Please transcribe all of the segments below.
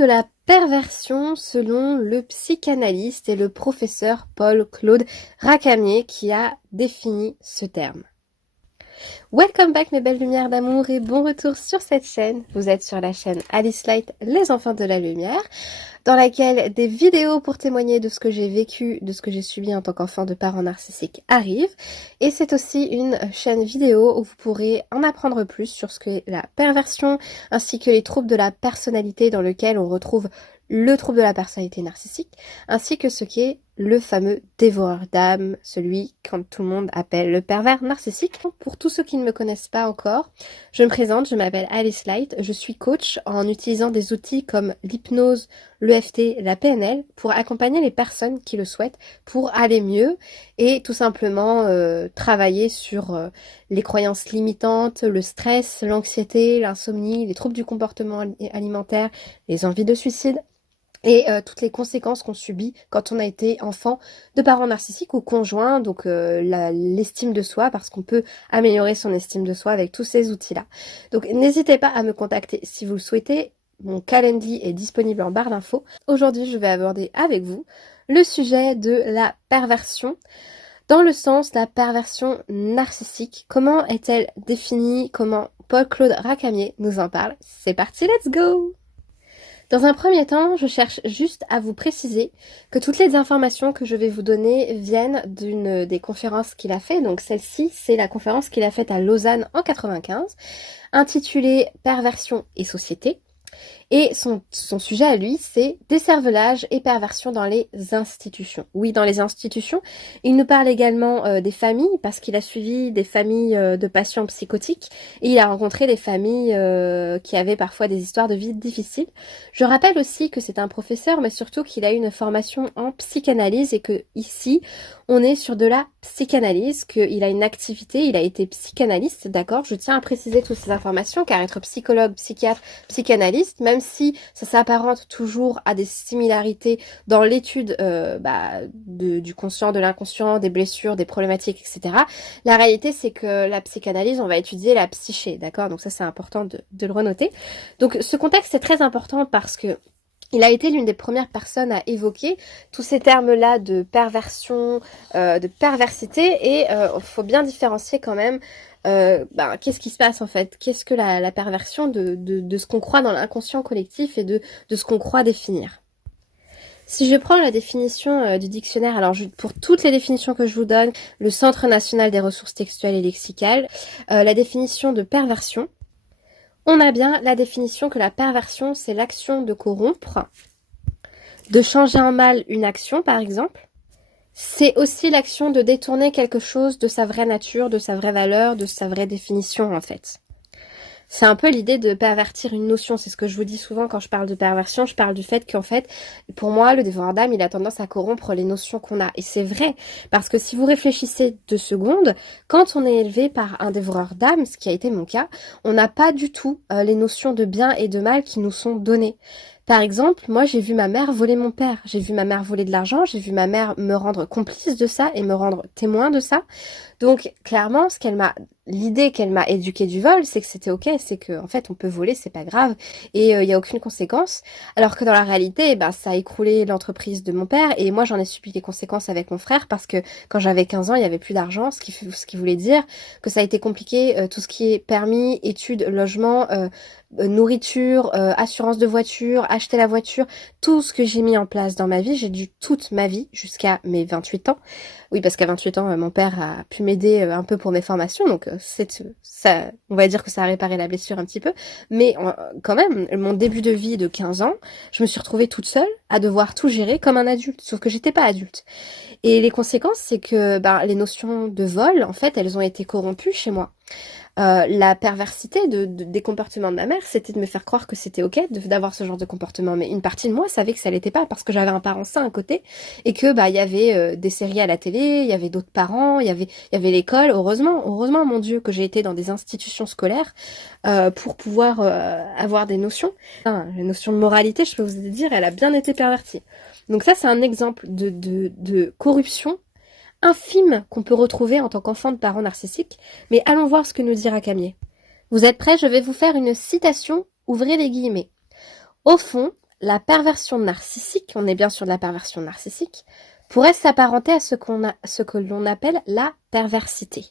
que la perversion selon le psychanalyste et le professeur Paul-Claude Racamier qui a défini ce terme? Welcome back mes belles lumières d'amour et bon retour sur cette chaîne. Vous êtes sur la chaîne Alice Light, les enfants de la lumière, dans laquelle des vidéos pour témoigner de ce que j'ai vécu, de ce que j'ai subi en tant qu'enfant de parents narcissiques arrivent. Et c'est aussi une chaîne vidéo où vous pourrez en apprendre plus sur ce qu'est la perversion, ainsi que les troubles de la personnalité dans lesquels on retrouve le trouble de la personnalité narcissique, ainsi que ce qu'est le fameux dévoreur d'âme, celui quand tout le monde appelle le pervers narcissique. Pour tous ceux qui ne me connaissent pas encore, je me présente, je m'appelle Alice Light, je suis coach en utilisant des outils comme l'hypnose, l'EFT, la PNL pour accompagner les personnes qui le souhaitent pour aller mieux et tout simplement travailler sur les croyances limitantes, le stress, l'anxiété, l'insomnie, les troubles du comportement alimentaire, les envies de suicide et toutes les conséquences qu'on subit quand on a été enfant de parents narcissiques ou conjoints, donc l'estime de soi, parce qu'on peut améliorer son estime de soi avec tous ces outils-là. Donc n'hésitez pas à me contacter si vous le souhaitez, mon calendrier est disponible en barre d'infos. Aujourd'hui, je vais aborder avec vous le sujet de la perversion, dans le sens de la perversion narcissique. Comment est-elle définie? Comment Paul-Claude Racamier nous en parle? C'est parti, let's go! Dans un premier temps, je cherche juste à vous préciser que toutes les informations que je vais vous donner viennent d'une des conférences qu'il a fait. Donc celle-ci, c'est la conférence qu'il a faite à Lausanne en 95, intitulée Perversion et société. Et son sujet à lui, c'est décervelage et perversion dans les institutions. Oui, dans les institutions. Il nous parle également des familles, parce qu'il a suivi des familles de patients psychotiques, et il a rencontré des familles qui avaient parfois des histoires de vie difficiles. Je rappelle aussi que c'est un professeur, mais surtout qu'il a eu une formation en psychanalyse, et que ici, on est sur de la psychanalyse, qu'il a une activité, il a été psychanalyste, d'accord? Je tiens à préciser toutes ces informations, car être psychologue, psychiatre, psychanalyste, même si ça s'apparente toujours à des similarités dans l'étude du conscient, de l'inconscient, des blessures, des problématiques, etc. La réalité, c'est que la psychanalyse, on va étudier la psyché, d'accord? Donc ça, c'est important de le renoter. Donc ce contexte est très important parce que il a été l'une des premières personnes à évoquer tous ces termes-là de perversion, de perversité, et faut bien différencier quand même qu'est-ce qui se passe en fait, qu'est-ce que la perversion de ce qu'on croit dans l'inconscient collectif et de ce qu'on croit définir. Si je prends la définition du dictionnaire, alors pour toutes les définitions que je vous donne, le Centre national des ressources textuelles et lexicales, la définition de perversion, on a bien la définition que la perversion, c'est l'action de corrompre, de changer en mal une action, par exemple. C'est aussi l'action de détourner quelque chose de sa vraie nature, de sa vraie valeur, de sa vraie définition, en fait. C'est un peu l'idée de pervertir une notion. C'est ce que je vous dis souvent quand je parle de perversion. Je parle du fait qu'en fait, pour moi, le dévoreur d'âme, il a tendance à corrompre les notions qu'on a. Et c'est vrai, parce que si vous réfléchissez 2 secondes, quand on est élevé par un dévoreur d'âme, ce qui a été mon cas, on n'a pas du tout les notions de bien et de mal qui nous sont données. Par exemple, moi j'ai vu ma mère voler mon père, j'ai vu ma mère voler de l'argent, j'ai vu ma mère me rendre complice de ça et me rendre témoin de ça. Donc clairement, l'idée qu'elle m'a éduquée du vol, c'est que c'était ok, c'est que en fait on peut voler, c'est pas grave et il y a aucune conséquence. Alors que dans la réalité, ça a écroulé l'entreprise de mon père et moi j'en ai subi les conséquences avec mon frère parce que quand j'avais 15 ans, il y avait plus d'argent, ce qui voulait dire que ça a été compliqué, tout ce qui est permis, études, logement, nourriture, assurance de voiture, acheter la voiture, tout ce que j'ai mis en place dans ma vie, j'ai dû toute ma vie jusqu'à mes 28 ans. Oui, parce qu'à 28 ans, mon père a pu m'aider un peu pour mes formations, donc ça, on va dire que ça a réparé la blessure un petit peu. Mais quand même, mon début de vie de 15 ans, je me suis retrouvée toute seule à devoir tout gérer comme un adulte, sauf que j'étais pas adulte. Et les conséquences, c'est que les notions de vol, en fait, elles ont été corrompues chez moi. La perversité des comportements de ma mère, c'était de me faire croire que c'était ok d'avoir ce genre de comportement. Mais une partie de moi savait que ça l'était pas parce que j'avais un parent sain à côté et que il y avait des séries à la télé, il y avait d'autres parents, il y avait l'école. Heureusement, mon Dieu, que j'ai été dans des institutions scolaires pour pouvoir avoir des notions. La notion de moralité, je peux vous dire, elle a bien été pervertie. Donc ça, c'est un exemple de corruption infime qu'on peut retrouver en tant qu'enfant de parents narcissiques, mais allons voir ce que nous dit Racamier. Vous êtes prêts? Je vais vous faire une citation, ouvrez les guillemets. Au fond, la perversion narcissique, on est bien sur de la perversion narcissique, pourrait s'apparenter à ce que l'on appelle la perversité.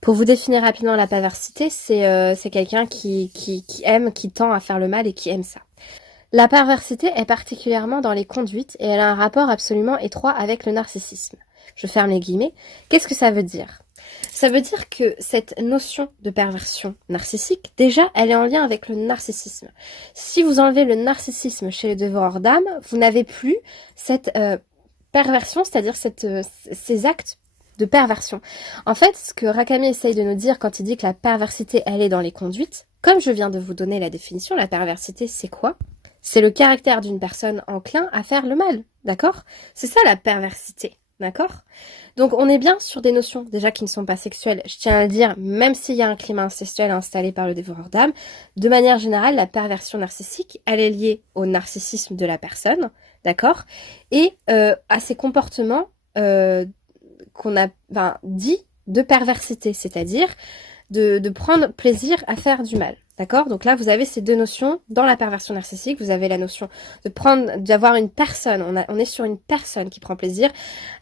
Pour vous définir rapidement la perversité, c'est quelqu'un qui aime, qui tend à faire le mal et qui aime ça. La perversité est particulièrement dans les conduites et elle a un rapport absolument étroit avec le narcissisme. Je ferme les guillemets. Qu'est-ce que ça veut dire ? Ça veut dire que cette notion de perversion narcissique, déjà, elle est en lien avec le narcissisme. Si vous enlevez le narcissisme chez le dévoreur d'âme, vous n'avez plus cette perversion, c'est-à-dire ces actes de perversion. En fait, ce que Rakami essaye de nous dire quand il dit que la perversité, elle est dans les conduites, comme je viens de vous donner la définition, la perversité, c'est quoi ? C'est le caractère d'une personne enclin à faire le mal, d'accord ? C'est ça la perversité, d'accord ? Donc on est bien sur des notions déjà qui ne sont pas sexuelles, je tiens à le dire, même s'il y a un climat incestuel installé par le dévoreur d'âme, de manière générale, la perversion narcissique, elle est liée au narcissisme de la personne, d'accord ? Et à ces comportements qu'on a dit de perversité, c'est-à-dire de prendre plaisir à faire du mal. D'accord ? Donc là, vous avez ces deux notions. Dans la perversion narcissique, vous avez la notion d'avoir une personne. On est sur une personne qui prend plaisir,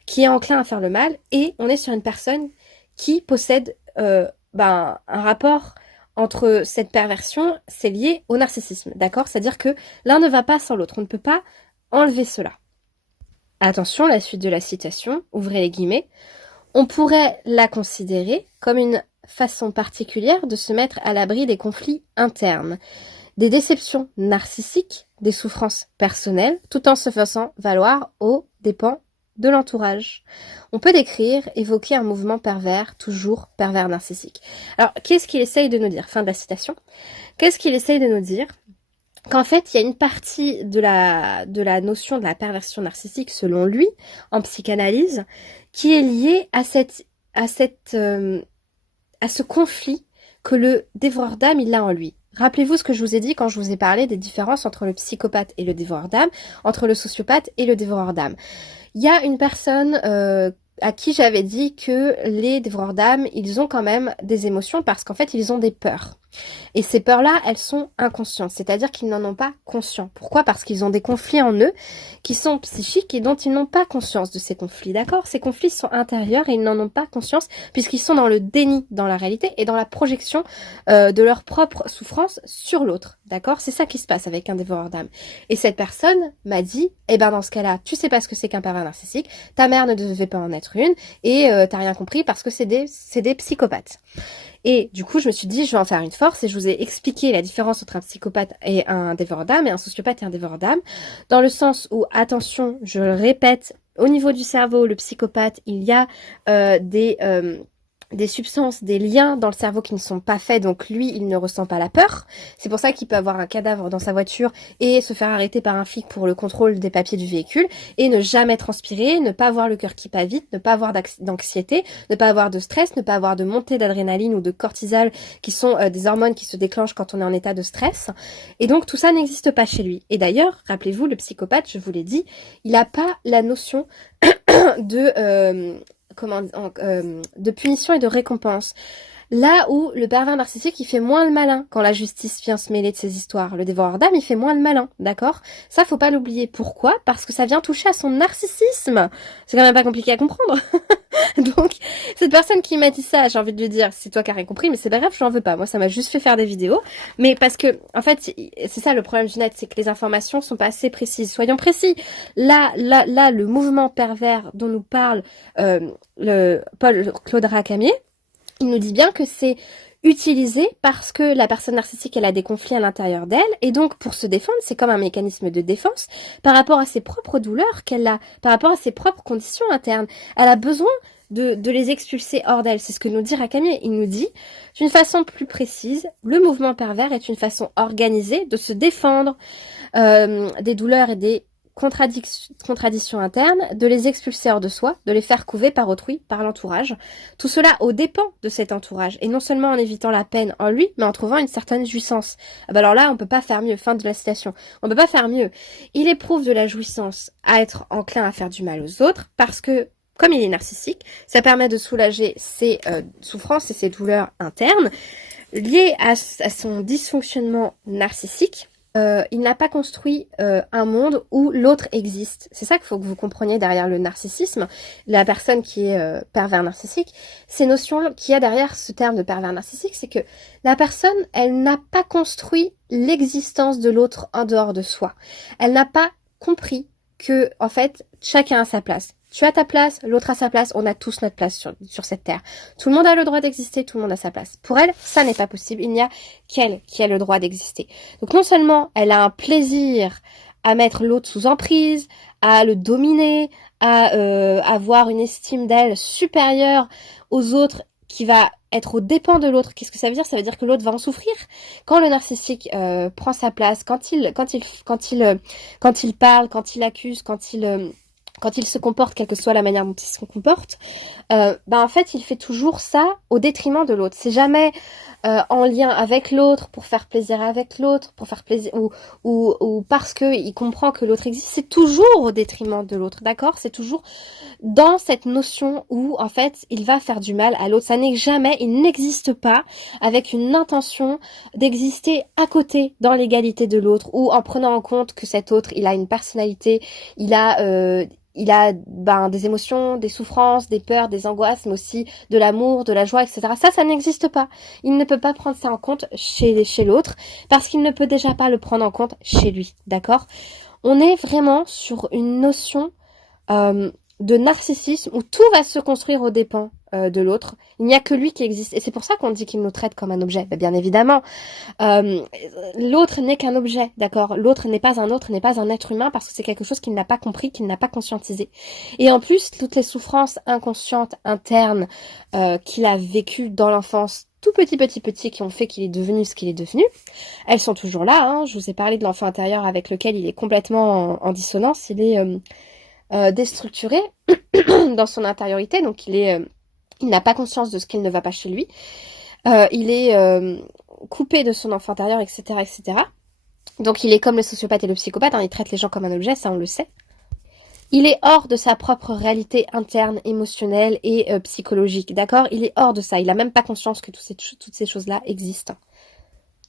qui est enclin à faire le mal, et on est sur une personne qui possède un rapport entre cette perversion, c'est lié au narcissisme. D'accord ? C'est-à-dire que l'un ne va pas sans l'autre. On ne peut pas enlever cela. Attention, la suite de la citation, ouvrez les guillemets. On pourrait la considérer comme une façon particulière de se mettre à l'abri des conflits internes, des déceptions narcissiques, des souffrances personnelles, tout en se faisant valoir aux dépens de l'entourage. On peut décrire, évoquer un mouvement pervers, toujours pervers narcissique. Alors, qu'est-ce qu'il essaye de nous dire ? Fin de la citation. Qu'est-ce qu'il essaye de nous dire ? Qu'en fait, il y a une partie de la notion de la perversion narcissique, selon lui, en psychanalyse, qui est liée à ce conflit que le dévoreur d'âme, il a en lui. Rappelez-vous ce que je vous ai dit quand je vous ai parlé des différences entre le psychopathe et le dévoreur d'âme, entre le sociopathe et le dévoreur d'âme. Il y a une personne à qui j'avais dit que les dévoreurs d'âme, ils ont quand même des émotions parce qu'en fait, ils ont des peurs. Et ces peurs-là, elles sont inconscientes, c'est-à-dire qu'ils n'en ont pas conscience. Pourquoi ? Parce qu'ils ont des conflits en eux qui sont psychiques et dont ils n'ont pas conscience de ces conflits, d'accord ? Ces conflits sont intérieurs et ils n'en ont pas conscience puisqu'ils sont dans le déni dans la réalité et dans la projection de leur propre souffrance sur l'autre, d'accord ? C'est ça qui se passe avec un dévoreur d'âme. Et cette personne m'a dit, dans ce cas-là, tu sais pas ce que c'est qu'un pervers narcissique, ta mère ne devait pas en être une et t'as rien compris parce que c'est des psychopathes. Et du coup, je me suis dit, je vais en faire une force et je vous ai expliqué la différence entre un psychopathe et un dévoreur d'âme et un sociopathe et un dévoreur d'âme, dans le sens où, attention, je le répète, au niveau du cerveau, le psychopathe, il y a des substances, des liens dans le cerveau qui ne sont pas faits, donc lui, il ne ressent pas la peur. C'est pour ça qu'il peut avoir un cadavre dans sa voiture et se faire arrêter par un flic pour le contrôle des papiers du véhicule et ne jamais transpirer, ne pas avoir le cœur qui palpite, ne pas avoir d'anxiété, ne pas avoir de stress, ne pas avoir de montée d'adrénaline ou de cortisol qui sont des hormones qui se déclenchent quand on est en état de stress. Et donc tout ça n'existe pas chez lui. Et d'ailleurs, rappelez-vous, le psychopathe, je vous l'ai dit, il n'a pas la notion de punition et de récompense. Là où le pervers narcissique, il fait moins le malin quand la justice vient se mêler de ces histoires. Le dévoreur d'âme, il fait moins le malin, d'accord ? Ça, faut pas l'oublier. Pourquoi ? Parce que ça vient toucher à son narcissisme. C'est quand même pas compliqué à comprendre. Donc, cette personne qui m'a dit ça, j'ai envie de lui dire, c'est toi qui as rien compris, mais c'est pas grave, je n'en veux pas. Moi, ça m'a juste fait faire des vidéos. Mais parce que, en fait, c'est ça le problème du net, c'est que les informations sont pas assez précises. Soyons précis. Là, le mouvement pervers dont nous parle le Paul Claude Rakamier, il nous dit bien que c'est utilisé parce que la personne narcissique, elle a des conflits à l'intérieur d'elle, et donc pour se défendre, c'est comme un mécanisme de défense par rapport à ses propres douleurs qu'elle a, par rapport à ses propres conditions internes. Elle a besoin de les expulser hors d'elle. C'est ce que nous dit Rakamier. Il nous dit, d'une façon plus précise, le mouvement pervers est une façon organisée de se défendre des douleurs et des contradictions internes, de les expulser hors de soi, de les faire couver par autrui, par l'entourage. Tout cela aux dépens de cet entourage, et non seulement en évitant la peine en lui, mais en trouvant une certaine jouissance. Alors là, on peut pas faire mieux, fin de la citation. On peut pas faire mieux. Il éprouve de la jouissance à être enclin à faire du mal aux autres, parce que, comme il est narcissique, ça permet de soulager ses souffrances et ses douleurs internes, liées à son dysfonctionnement narcissique. il n'a pas construit un monde où l'autre existe. C'est ça qu'il faut que vous compreniez derrière le narcissisme. La personne qui est pervers narcissique, ces notions qu'il y a derrière ce terme de pervers narcissique, c'est que la personne, elle n'a pas construit l'existence de l'autre en dehors de soi. Elle n'a pas compris que, en fait, chacun a sa place. Tu as ta place, l'autre a sa place, on a tous notre place sur cette terre. Tout le monde a le droit d'exister, tout le monde a sa place. Pour elle, ça n'est pas possible. Il n'y a qu'elle qui a le droit d'exister. Donc non seulement elle a un plaisir à mettre l'autre sous emprise, à le dominer, à avoir une estime d'elle supérieure aux autres qui va être aux dépens de l'autre. Qu'est-ce que ça veut dire? Ça veut dire que l'autre va en souffrir. Quand le narcissique prend sa place, quand il parle, quand il accuse, quand il se comporte, quelle que soit la manière dont il se comporte, en fait, il fait toujours ça au détriment de l'autre. C'est jamais en lien avec l'autre, pour faire plaisir avec l'autre, pour faire plaisir, ou parce que il comprend que l'autre existe. C'est toujours au détriment de l'autre, d'accord? C'est toujours dans cette notion où, en fait, il va faire du mal à l'autre. Ça n'est jamais, il n'existe pas avec une intention d'exister à côté dans l'égalité de l'autre, ou en prenant en compte que cet autre, il a une personnalité, il a des émotions, des souffrances, des peurs, des angoisses, mais aussi de l'amour, de la joie, etc. Ça n'existe pas. Il ne peut pas prendre ça en compte chez l'autre, parce qu'il ne peut déjà pas le prendre en compte chez lui, d'accord? On est vraiment sur une notion de narcissisme où tout va se construire aux dépens de l'autre. Il n'y a que lui qui existe. Et c'est pour ça qu'on dit qu'il nous traite comme un objet. Bien évidemment, l'autre n'est qu'un objet, d'accord? L'autre n'est pas un autre, n'est pas un être humain parce que c'est quelque chose qu'il n'a pas compris, qu'il n'a pas conscientisé. Et en plus, toutes les souffrances inconscientes, internes, qu'il a vécues dans l'enfance, tout petit, qui ont fait qu'il est devenu ce qu'il est devenu, elles sont toujours là, hein. Je vous ai parlé de l'enfant intérieur avec lequel il est complètement en dissonance, il est déstructuré dans son intériorité, donc il n'a pas conscience de ce qu'il ne va pas chez lui. Il est coupé de son enfant intérieur, etc., etc. Donc il est comme le sociopathe et le psychopathe, hein, il traite les gens comme un objet, ça on le sait. Il est hors de sa propre réalité interne, émotionnelle et psychologique, d'accord? Il est hors de ça, il n'a même pas conscience que toutes ces choses-là existent.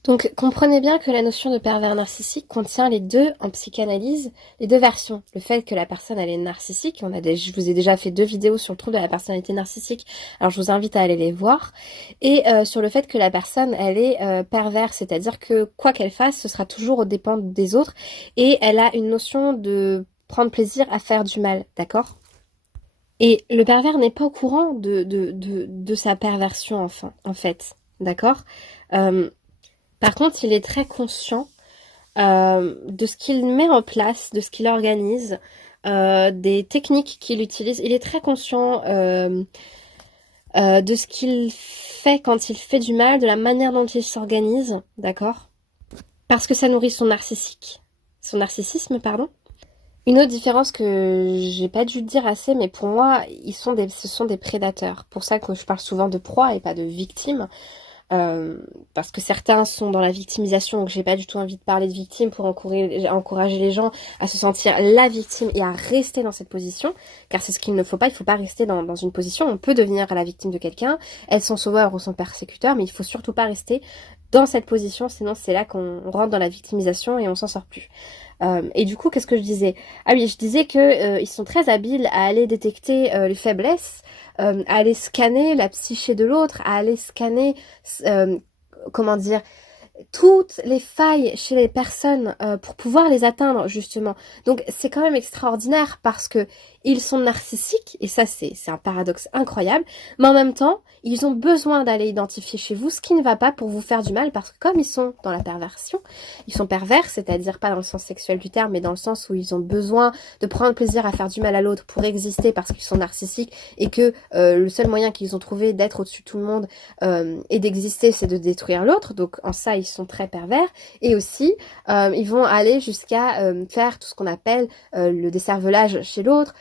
Donc comprenez bien que la notion de pervers narcissique contient les deux en psychanalyse, les deux versions. Le fait que la personne elle est narcissique, je vous ai déjà fait 2 vidéos sur le trouble de la personnalité narcissique, alors je vous invite à aller les voir, et sur le fait que la personne elle est perverse, c'est-à-dire que quoi qu'elle fasse, ce sera toujours aux dépens des autres, et elle a une notion de prendre plaisir à faire du mal, d'accord? Et le pervers n'est pas au courant de sa perversion, en fait, d'accord? Par contre, il est très conscient de ce qu'il met en place, de ce qu'il organise, des techniques qu'il utilise. Il est très conscient de ce qu'il fait quand il fait du mal, de la manière dont il s'organise, d'accord? Parce que ça nourrit son narcissisme, pardon. Une autre différence que j'ai pas dû dire assez, mais pour moi, ce sont des prédateurs. Pour ça que je parle souvent de proie et pas de victime. Parce que certains sont dans la victimisation, donc j'ai pas du tout envie de parler de victime pour encourager les gens à se sentir la victime et à rester dans cette position, car c'est ce qu'il ne faut pas, il faut pas rester dans une position, on peut devenir la victime de quelqu'un, être son sauveur ou son persécuteur, mais il faut surtout pas rester dans cette position, sinon c'est là qu'on rentre dans la victimisation et on s'en sort plus. Et du coup, qu'est-ce que je disais? Ah oui, je disais que ils sont très habiles à aller détecter les faiblesses, à aller scanner la psyché de l'autre, à aller scanner, comment dire, toutes les failles chez les personnes pour pouvoir les atteindre justement. Donc c'est quand même extraordinaire parce que ils sont narcissiques et ça c'est un paradoxe incroyable, mais en même temps ils ont besoin d'aller identifier chez vous ce qui ne va pas pour vous faire du mal parce que comme ils sont dans la perversion, ils sont pervers, c'est-à-dire pas dans le sens sexuel du terme mais dans le sens où ils ont besoin de prendre plaisir à faire du mal à l'autre pour exister parce qu'ils sont narcissiques et que le seul moyen qu'ils ont trouvé d'être au-dessus de tout le monde et d'exister c'est de détruire l'autre, donc en ça ils sont très pervers et aussi ils vont aller jusqu'à faire tout ce qu'on appelle le décervelage chez l'autre,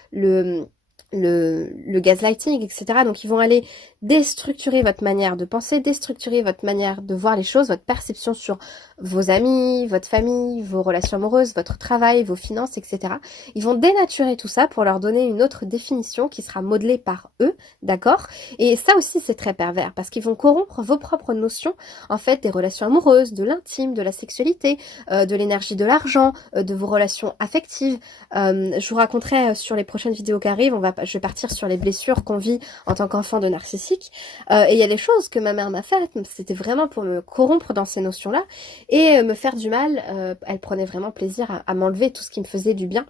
le gaslighting, etc. Donc ils vont aller déstructurer votre manière de penser, déstructurer votre manière de voir les choses, votre perception sur vos amis, votre famille, vos relations amoureuses, votre travail, vos finances, etc. Ils vont dénaturer tout ça pour leur donner une autre définition qui sera modelée par eux, d'accord? Et ça aussi c'est très pervers parce qu'ils vont corrompre vos propres notions, en fait, des relations amoureuses, de l'intime, de la sexualité, de l'énergie de l'argent, de vos relations affectives. Je vous raconterai sur les prochaines vidéos qui arrivent, je vais partir sur les blessures qu'on vit en tant qu'enfant de narcissique. Et il y a des choses que ma mère m'a faites, c'était vraiment pour me corrompre dans ces notions-là et me faire du mal. Elle prenait vraiment plaisir à m'enlever tout ce qui me faisait du bien.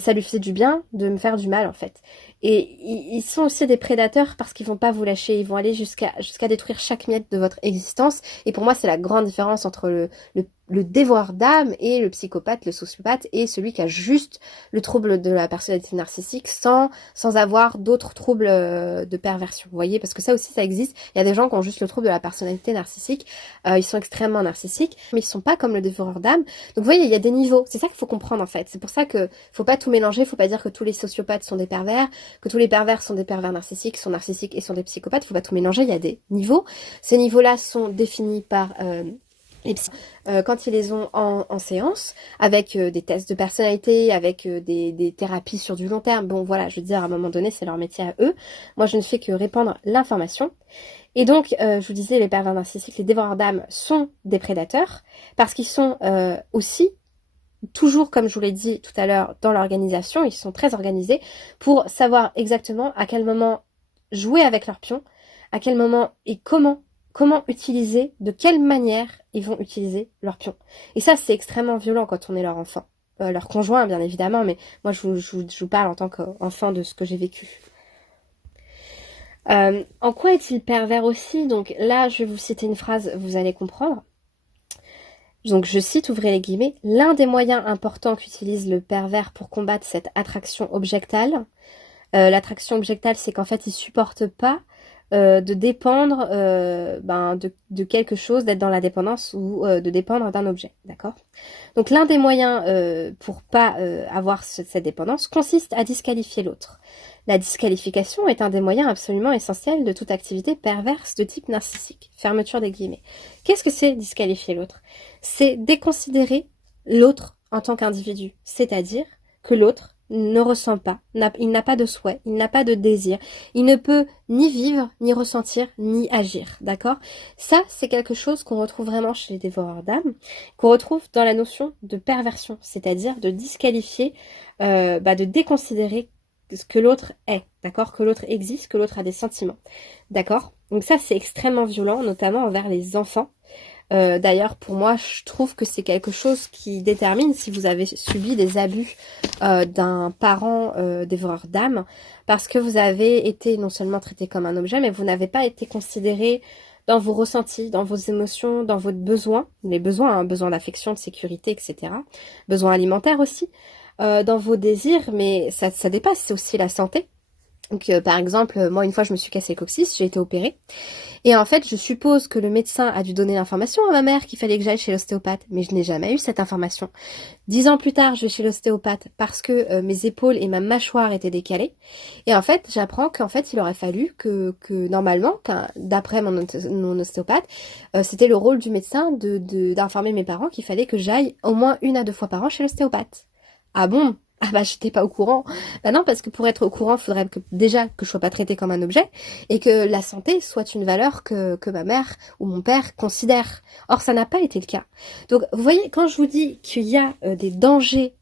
Ça lui faisait du bien de me faire du mal en fait. Et ils sont aussi des prédateurs parce qu'ils vont pas vous lâcher, ils vont aller jusqu'à détruire chaque miette de votre existence. Et pour moi, c'est la grande différence entre le dévoreur d'âme et le psychopathe, le sociopathe, et celui qui a juste le trouble de la personnalité narcissique sans avoir d'autres troubles de perversion. Vous voyez, parce que ça aussi, ça existe. Il y a des gens qui ont juste le trouble de la personnalité narcissique. Ils sont extrêmement narcissiques, mais ils sont pas comme le dévoreur d'âme. Donc vous voyez, il y a des niveaux. C'est ça qu'il faut comprendre en fait. C'est pour ça que faut pas tout mélanger. Faut pas dire que tous les sociopathes sont des pervers, que tous les pervers sont des pervers narcissiques, sont narcissiques et sont des psychopathes. Faut pas tout mélanger. Il y a des niveaux. Ces niveaux-là sont définis par les psy quand ils les ont en séance, avec des tests de personnalité, avec des thérapies sur du long terme. Bon voilà, je veux dire, à un moment donné, c'est leur métier à eux. Moi, je ne fais que répandre l'information. Et donc, je vous disais, les pervers narcissiques, les dévoreurs d'âme sont des prédateurs, parce qu'ils sont aussi, toujours comme je vous l'ai dit tout à l'heure, dans l'organisation, ils sont très organisés, pour savoir exactement à quel moment jouer avec leurs pions, à quel moment et comment utiliser, de quelle manière ils vont utiliser leurs pions. Et ça, c'est extrêmement violent quand on est leur enfant. Leur conjoint, bien évidemment, mais moi, je vous parle en tant qu'enfant de ce que j'ai vécu. En quoi est-il pervers aussi? Donc là, je vais vous citer une phrase, vous allez comprendre. Donc je cite, ouvrez les guillemets, « L'un des moyens importants qu'utilise le pervers pour combattre cette attraction objectale, l'attraction objectale, c'est qu'en fait, il supporte pas de dépendre de quelque chose, d'être dans la dépendance ou de dépendre d'un objet, d'accord? Donc l'un des moyens pour pas avoir cette dépendance consiste à disqualifier l'autre. La disqualification est un des moyens absolument essentiels de toute activité perverse de type narcissique. Fermeture des guillemets. Qu'est-ce que c'est disqualifier l'autre? C'est déconsidérer l'autre en tant qu'individu, c'est-à-dire que l'autre ne ressent pas, il n'a pas de souhait, il n'a pas de désir, il ne peut ni vivre, ni ressentir, ni agir, d'accord? Ça, c'est quelque chose qu'on retrouve vraiment chez les dévoreurs d'âme, qu'on retrouve dans la notion de perversion, c'est-à-dire de disqualifier, de déconsidérer ce que l'autre est, d'accord? Que l'autre existe, que l'autre a des sentiments, d'accord? Donc ça, c'est extrêmement violent, notamment envers les enfants. D'ailleurs, pour moi, je trouve que c'est quelque chose qui détermine si vous avez subi des abus d'un parent dévoreur d'âme, parce que vous avez été non seulement traité comme un objet, mais vous n'avez pas été considéré dans vos ressentis, dans vos émotions, dans vos besoins, les besoins, hein, besoin d'affection, de sécurité, etc. Besoins alimentaires aussi, dans vos désirs, mais ça dépasse, c'est aussi la santé. Donc par exemple, moi une fois je me suis cassé le coccyx, j'ai été opérée. Et en fait, je suppose que le médecin a dû donner l'information à ma mère qu'il fallait que j'aille chez l'ostéopathe, mais je n'ai jamais eu cette information. 10 ans plus tard, je vais chez l'ostéopathe parce que mes épaules et ma mâchoire étaient décalées. Et en fait, j'apprends qu'en fait, il aurait fallu que normalement, d'après mon ostéopathe, c'était le rôle du médecin d'informer mes parents qu'il fallait que j'aille au moins 1 à 2 fois par an chez l'ostéopathe. Ah bon? Ah bah j'étais pas au courant. Bah non, parce que pour être au courant, il faudrait que déjà que je sois pas traitée comme un objet et que la santé soit une valeur que ma mère ou mon père considère. Or ça n'a pas été le cas. Donc vous voyez, quand je vous dis qu'il y a des dangers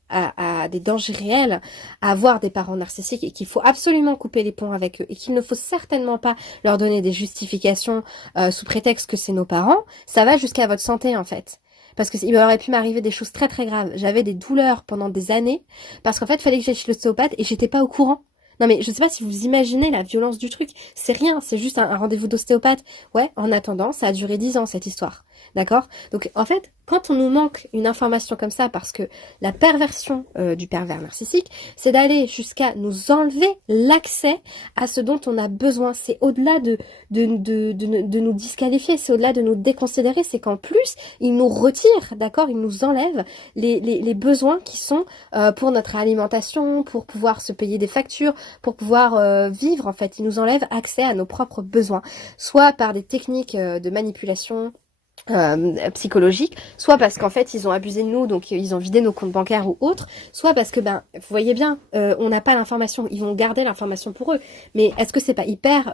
des dangers réels à avoir des parents narcissiques et qu'il faut absolument couper les ponts avec eux et qu'il ne faut certainement pas leur donner des justifications sous prétexte que c'est nos parents, ça va jusqu'à votre santé en fait. Parce que il aurait pu m'arriver des choses très très graves. J'avais des douleurs pendant des années parce qu'en fait, il fallait que j'aille chez l'ostéopathe et j'étais pas au courant. Non mais je sais pas si vous imaginez la violence du truc. C'est rien, c'est juste un rendez-vous d'ostéopathe. Ouais, en attendant, ça a duré 10 ans cette histoire. d'accord? Donc en fait, quand on nous manque une information comme ça, parce que la perversion du pervers narcissique, c'est d'aller jusqu'à nous enlever l'accès à ce dont on a besoin. C'est au-delà de nous disqualifier, c'est au-delà de nous déconsidérer, c'est qu'en plus, il nous retire, d'accord? Il nous enlève les besoins qui sont pour notre alimentation, pour pouvoir se payer des factures, pour pouvoir vivre, en fait. Il nous enlève accès à nos propres besoins, soit par des techniques de manipulation psychologique, soit parce qu'en fait ils ont abusé de nous, donc ils ont vidé nos comptes bancaires ou autres, soit parce que vous voyez bien, on n'a pas l'information, ils vont garder l'information pour eux. Mais est-ce que c'est pas hyper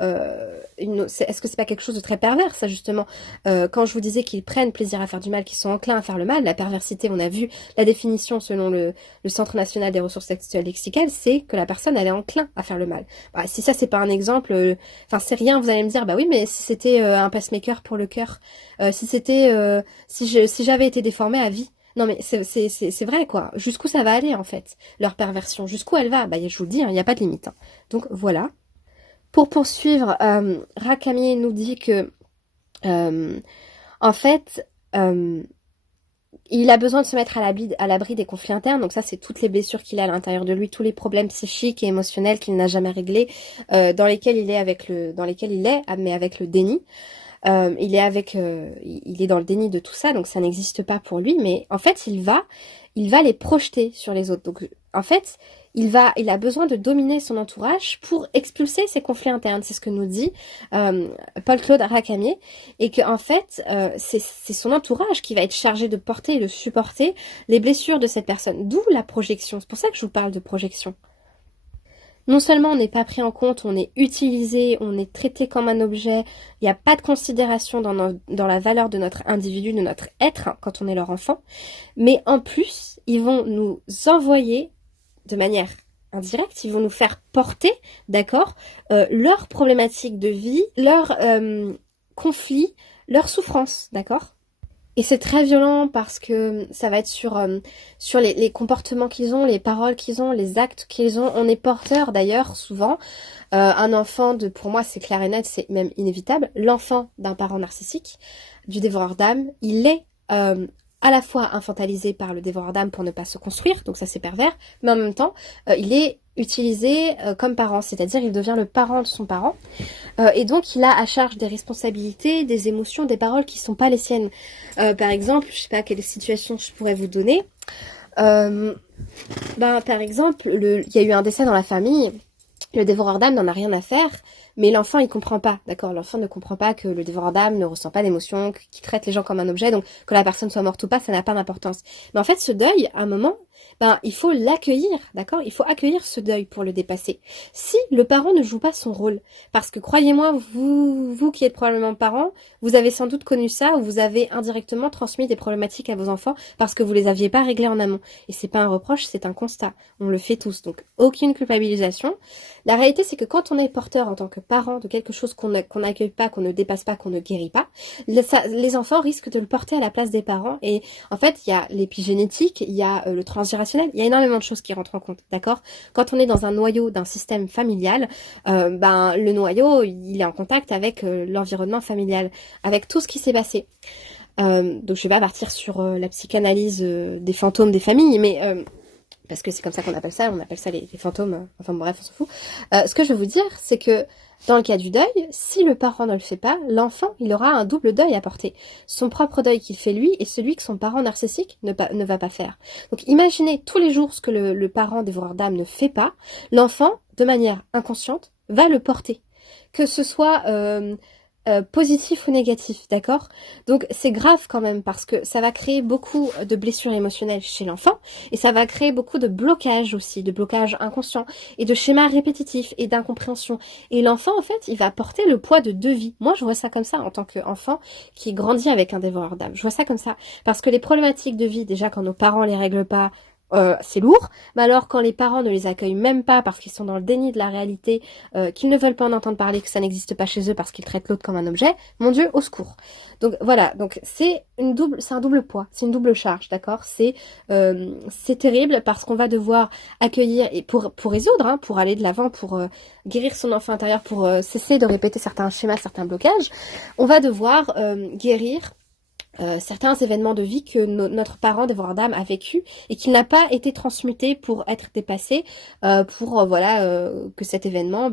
est-ce que c'est pas quelque chose de très pervers, ça, justement? Quand je vous disais qu'ils prennent plaisir à faire du mal, qu'ils sont enclins à faire le mal, la perversité, on a vu la définition selon le Centre national des ressources sexuelles lexicales, c'est que la personne, elle est enclin à faire le mal. Bah, si ça c'est pas un exemple, enfin c'est rien, vous allez me dire, bah oui, mais si c'était un pacemaker pour le cœur, si c'était si j'avais été déformée à vie. Non mais c'est vrai, quoi. Jusqu'où ça va aller, en fait, leur perversion? Jusqu'où elle va? Bah je vous le dis, il n'y a pas de limite, hein. Donc voilà. Pour poursuivre, Rakami nous dit que en fait il a besoin de se mettre à l'abri des conflits internes. Donc ça, c'est toutes les blessures qu'il a à l'intérieur de lui, tous les problèmes psychiques et émotionnels qu'il n'a jamais réglés, dans lesquels il est, mais avec le déni. Il est dans le déni de tout ça, donc ça n'existe pas pour lui, mais en fait, il va les projeter sur les autres. Donc, en fait, il a besoin de dominer son entourage pour expulser ses conflits internes. C'est ce que nous dit Paul-Claude Rakamier, et que en fait, c'est son entourage qui va être chargé de porter et de supporter les blessures de cette personne. D'où la projection. C'est pour ça que je vous parle de projection. Non seulement on n'est pas pris en compte, on est utilisé, on est traité comme un objet, il n'y a pas de considération dans la valeur de notre individu, de notre être, hein, quand on est leur enfant, mais en plus, ils vont nous envoyer de manière indirecte, ils vont nous faire porter, d'accord, leurs problématiques de vie, leurs conflits, leurs souffrances, d'accord? Et c'est très violent parce que ça va être sur les comportements qu'ils ont, les paroles qu'ils ont, les actes qu'ils ont. On est porteur d'ailleurs souvent. Un enfant pour moi c'est clair et net, c'est même inévitable. L'enfant d'un parent narcissique, du dévoreur d'âme, il est à la fois infantilisé par le dévoreur d'âme pour ne pas se construire, donc ça c'est pervers, mais en même temps il est utilisé comme parent, c'est-à-dire il devient le parent de son parent, et donc il a à charge des responsabilités, des émotions, des paroles qui sont pas les siennes. Par exemple, je sais pas quelle situation je pourrais vous donner, par exemple, il y a eu un décès dans la famille, le dévoreur d'âme n'en a rien à faire, mais l'enfant il comprend pas, d'accord? L'enfant ne comprend pas que le dévoreur d'âme ne ressent pas d'émotion, qu'il traite les gens comme un objet, donc que la personne soit morte ou pas, ça n'a pas d'importance. Mais en fait, ce deuil, à un moment, il faut l'accueillir, d'accord? Il faut accueillir ce deuil pour le dépasser. Si le parent ne joue pas son rôle, parce que croyez-moi, vous qui êtes probablement parent, vous avez sans doute connu ça, ou vous avez indirectement transmis des problématiques à vos enfants parce que vous les aviez pas réglées en amont. Et c'est pas un reproche, c'est un constat. On le fait tous, donc aucune culpabilisation. La réalité, c'est que quand on est porteur en tant que parent de quelque chose qu'on n'accueille pas, qu'on ne dépasse pas, qu'on ne guérit pas, les enfants risquent de le porter à la place des parents. Et en fait, il y a l'épigénétique, il y a le transgénérationnel, il y a énormément de choses qui rentrent en compte, d'accord? Quand on est dans un noyau d'un système familial, le noyau, il est en contact avec l'environnement familial, avec tout ce qui s'est passé. Donc je vais pas partir sur la psychanalyse des fantômes des familles, mais parce que c'est comme ça qu'on appelle ça, on appelle ça les fantômes, enfin bref, on s'en fout. Ce que je veux vous dire, c'est que dans le cas du deuil, si le parent ne le fait pas, l'enfant, il aura un double deuil à porter. Son propre deuil qu'il fait lui et celui que son parent narcissique ne va pas faire. Donc imaginez tous les jours ce que le parent dévoreur d'âme ne fait pas, l'enfant, de manière inconsciente, va le porter. Que ce soit positif ou négatif, d'accord? Donc c'est grave quand même parce que ça va créer beaucoup de blessures émotionnelles chez l'enfant et ça va créer beaucoup de blocages aussi, de blocages inconscients et de schémas répétitifs et d'incompréhension. Et l'enfant en fait, il va porter le poids de 2 vies. Moi je vois ça comme ça en tant qu'enfant qui grandit avec un dévoreur d'âme. Je vois ça comme ça parce que les problématiques de vie, déjà quand nos parents les règlent pas, c'est lourd, mais alors quand les parents ne les accueillent même pas parce qu'ils sont dans le déni de la réalité, qu'ils ne veulent pas en entendre parler, que ça n'existe pas chez eux parce qu'ils traitent l'autre comme un objet, mon Dieu, au secours. Donc voilà, donc c'est un double poids, c'est une double charge, d'accord? C'est terrible parce qu'on va devoir accueillir et pour résoudre, hein, pour aller de l'avant, pour guérir son enfant intérieur, pour cesser de répéter certains schémas, certains blocages, on va devoir guérir certains événements de vie que notre parent dévoreur d'âme a vécu et qui n'a pas été transmuté pour être dépassé, pour que cet événement,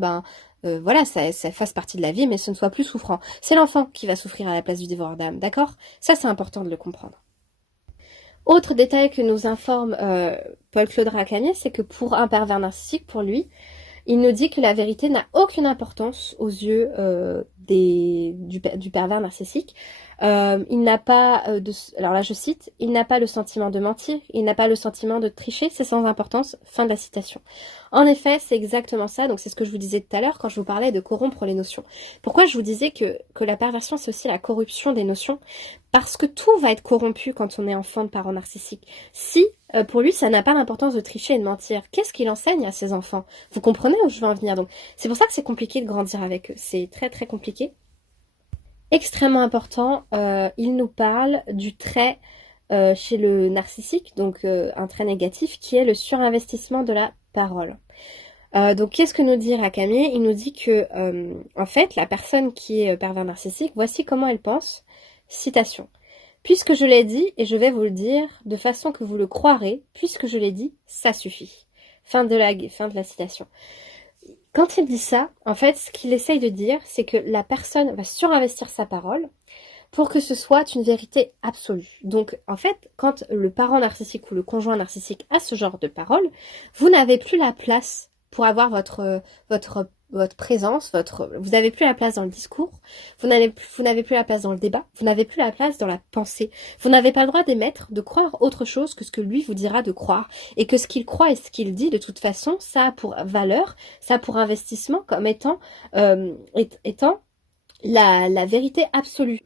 voilà, ça fasse partie de la vie, mais ce ne soit plus souffrant. C'est l'enfant qui va souffrir à la place du dévoreur d'âme, d'accord? Ça, c'est important de le comprendre. Autre détail que nous informe Paul-Claude Racamier, c'est que pour un pervers narcissique, pour lui, il nous dit que la vérité n'a aucune importance aux yeux du pervers narcissique. Il n'a pas alors là je cite, il n'a pas le sentiment de mentir, il n'a pas le sentiment de tricher, c'est sans importance, fin de la citation. En effet, c'est exactement ça, donc c'est ce que je vous disais tout à l'heure quand je vous parlais de corrompre les notions. Pourquoi je vous disais que la perversion c'est aussi la corruption des notions? Parce que tout va être corrompu quand on est enfant de parents narcissiques. Si, pour lui, ça n'a pas l'importance de tricher et de mentir, qu'est-ce qu'il enseigne à ses enfants? Vous comprenez où je veux en venir? Donc c'est pour ça que c'est compliqué de grandir avec eux, c'est très très compliqué. Extrêmement important, il nous parle du trait chez le narcissique, donc un trait négatif, qui est le surinvestissement de la parole. Donc qu'est-ce que nous dit Racamier? Il nous dit que, en fait, la personne qui est pervers narcissique, voici comment elle pense. Citation. Puisque je l'ai dit, et je vais vous le dire, de façon que vous le croirez, puisque je l'ai dit, ça suffit. Fin de la citation. Quand il dit ça, en fait, ce qu'il essaye de dire, c'est que la personne va surinvestir sa parole pour que ce soit une vérité absolue. Donc, en fait, quand le parent narcissique ou le conjoint narcissique a ce genre de parole, vous n'avez plus la place pour avoir votre présence, vous n'avez plus la place dans le discours, vous n'avez plus la place dans le débat, vous n'avez plus la place dans la pensée. Vous n'avez pas le droit d'émettre, de croire autre chose que ce que lui vous dira de croire. Et que ce qu'il croit et ce qu'il dit, de toute façon, ça a pour valeur, ça a pour investissement comme étant la vérité absolue.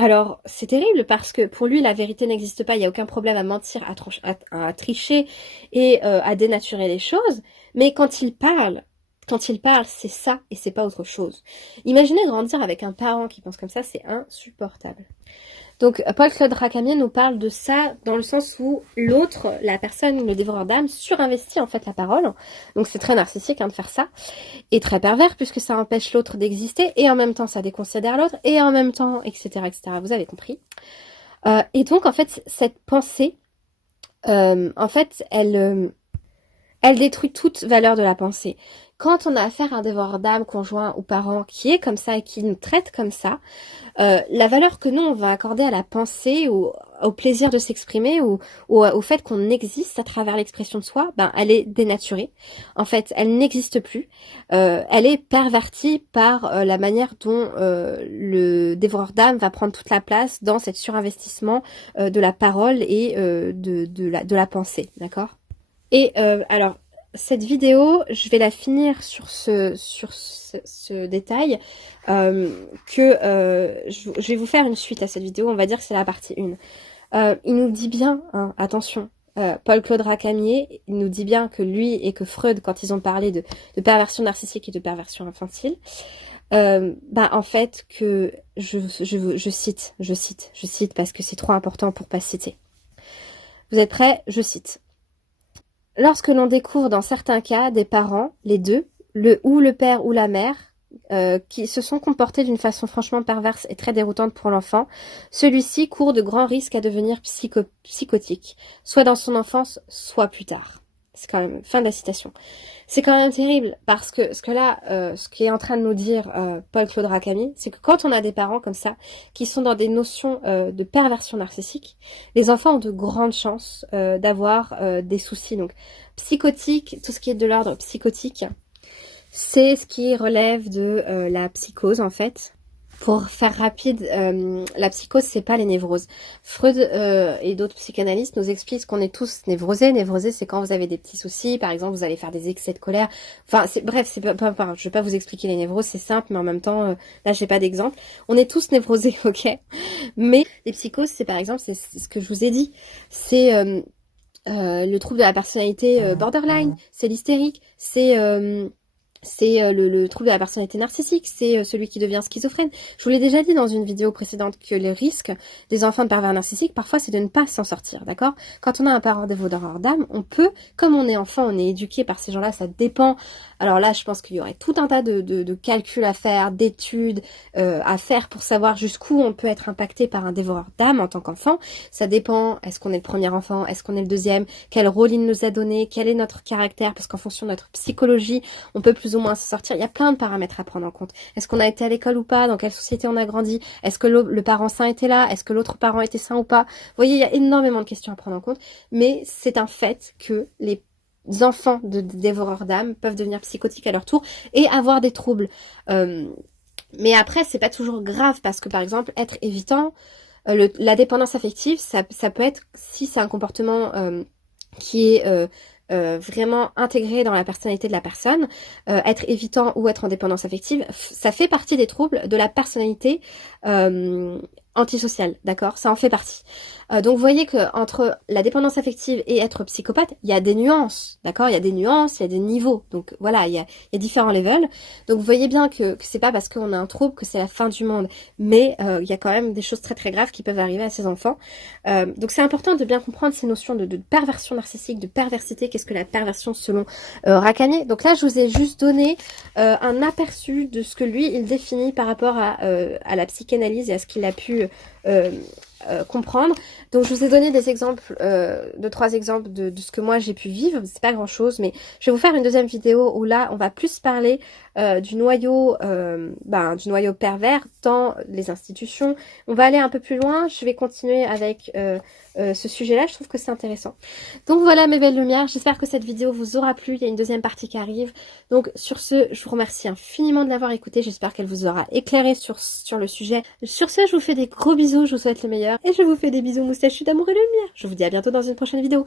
Alors, c'est terrible parce que pour lui, la vérité n'existe pas, il n'y a aucun problème à mentir, à tricher et à dénaturer les choses, mais quand il parle, c'est ça et c'est pas autre chose. Imaginez grandir avec un parent qui pense comme ça, c'est insupportable. Donc, Paul-Claude Racamier nous parle de ça dans le sens où l'autre, la personne, le dévoreur d'âme, surinvestit en fait la parole. Donc, c'est très narcissique de faire ça. Et très pervers puisque ça empêche l'autre d'exister et en même temps, ça déconsidère l'autre et en même temps, etc., etc. Vous avez compris. Et donc, en fait, cette pensée, en fait, elle détruit toute valeur de la pensée. Quand on a affaire à un dévoreur d'âme, conjoint ou parent qui est comme ça et qui nous traite comme ça, la valeur que nous, on va accorder à la pensée ou au plaisir de s'exprimer ou au fait qu'on existe à travers l'expression de soi, elle est dénaturée. En fait, elle n'existe plus. Elle est pervertie par la manière dont le dévoreur d'âme va prendre toute la place dans cet surinvestissement de la parole et de la pensée, d'accord ? Et alors, cette vidéo, je vais la finir sur ce détail, je vais vous faire une suite à cette vidéo, on va dire que c'est la partie 1. Il nous dit bien, hein, attention, Paul-Claude Racamier, il nous dit bien que lui et que Freud, quand ils ont parlé de perversion narcissique et de perversion infantile, en fait, que je cite parce que c'est trop important pour pas citer. Vous êtes prêts? Je cite. Lorsque l'on découvre dans certains cas des parents, les deux, le père ou la mère, qui se sont comportés d'une façon franchement perverse et très déroutante pour l'enfant, celui-ci court de grands risques à devenir psychotique, soit dans son enfance, soit plus tard. C'est quand même, fin de la citation. C'est quand même terrible parce que ce qui est en train de nous dire Paul-Claude Racamier, c'est que quand on a des parents comme ça, qui sont dans des notions de perversion narcissique, les enfants ont de grandes chances d'avoir des soucis. Donc psychotique, tout ce qui est de l'ordre psychotique, c'est ce qui relève de la psychose en fait. Pour faire rapide, la psychose, c'est pas les névroses. Freud et d'autres psychanalystes nous expliquent qu'on est tous névrosés. Névrosés, c'est quand vous avez des petits soucis, par exemple, vous allez faire des excès de colère. Enfin, bref, c'est pas, je vais pas vous expliquer les névroses, c'est simple, mais en même temps, là, j'ai pas d'exemple. On est tous névrosés, ok. Mais les psychoses, c'est par exemple, c'est ce que je vous ai dit, c'est le trouble de la personnalité borderline, c'est l'hystérique, c'est c'est le trouble de la personnalité narcissique, c'est celui qui devient schizophrène. Je vous l'ai déjà dit dans une vidéo précédente que les risques des enfants de pervers narcissiques, parfois, c'est de ne pas s'en sortir, d'accord? Quand on a un parent dévoreur d'âme, on peut, comme on est enfant, on est éduqué par ces gens-là, ça dépend. Alors là, je pense qu'il y aurait tout un tas de calculs à faire, d'études à faire pour savoir jusqu'où on peut être impacté par un dévoreur d'âme en tant qu'enfant. Ça dépend, est-ce qu'on est le premier enfant, est-ce qu'on est le deuxième, quel rôle il nous a donné, quel est notre caractère, parce qu'en fonction de notre psychologie, on peut plus ou moins se sortir. Il y a plein de paramètres à prendre en compte. Est-ce qu'on a été à l'école ou pas? Dans quelle société on a grandi? Est-ce que le parent sain était là? Est-ce que l'autre parent était sain ou pas? Vous voyez, il y a énormément de questions à prendre en compte. Mais c'est un fait que les enfants de dévoreurs d'âme peuvent devenir psychotiques à leur tour et avoir des troubles. Mais après, c'est pas toujours grave parce que, par exemple, être évitant, la dépendance affective, ça peut être, si c'est un comportement qui est vraiment intégré dans la personnalité de la personne, être évitant ou être en dépendance affective, ça fait partie des troubles de la personnalité antisociale, d'accord? Ça en fait partie. Donc vous voyez que entre la dépendance affective et être psychopathe, il y a des nuances, d'accord? Il y a des nuances, il y a des niveaux. Donc voilà, il y a différents levels. Donc vous voyez bien que c'est pas parce qu'on a un trouble que c'est la fin du monde, mais il y a quand même des choses très très graves qui peuvent arriver à ces enfants. Donc c'est important de bien comprendre ces notions de perversion narcissique, de perversité. Qu'est-ce que la perversion selon Rakami? Donc là, je vous ai juste donné un aperçu de ce que lui, il définit par rapport à la psychanalyse et à ce qu'il a pu comprendre. Donc je vous ai donné des exemples, 3 exemples de ce que moi j'ai pu vivre. C'est pas grand chose, mais je vais vous faire une deuxième vidéo où là on va plus parler du noyau pervers dans les institutions. On va aller un peu plus loin. Je vais continuer avec ce sujet-là. Je trouve que c'est intéressant. Donc voilà mes belles lumières. J'espère que cette vidéo vous aura plu. Il y a une deuxième partie qui arrive. Donc sur ce, je vous remercie infiniment de l'avoir écouté. J'espère qu'elle vous aura éclairé sur le sujet. Sur ce, je vous fais des gros bisous. Je vous souhaite le meilleur. Et je vous fais des bisous moustachus d'amour et de lumière. Je vous dis à bientôt dans une prochaine vidéo.